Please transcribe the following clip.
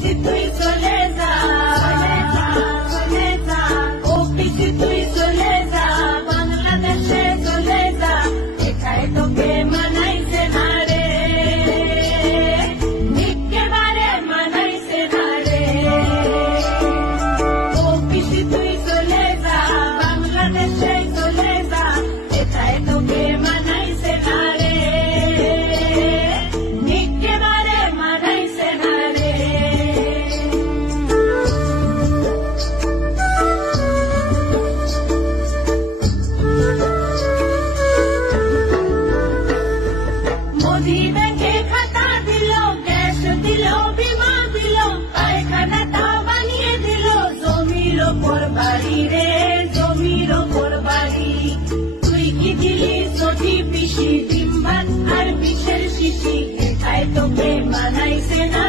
পিসি তুই চলে যা, চলে যা, ও পিসি তুই চলে যা, বাংলাদেশে চলে যা, এটাই তোকে মানাইছে না রে, একেবারে মানাইছে না রে। ও পিসি তুই চলে যা, বাংলাদেশে চলে যা, এটাই তোকে মানাইছে না রে, একেবারে মানাইছে না রে। মোদি ব্যাংকে খাতা দিল, গ্যাস দিল, বিমা দিল, পায়খানাটা বানিয়ে দিল, জমির ওপর বাড়ি রে, জমির ওপর বাড়ি। তুই কি দিলি চটি পিসি, ডিম ভাত আর বিষের শিশি, এটাই তোকে মানাইছে না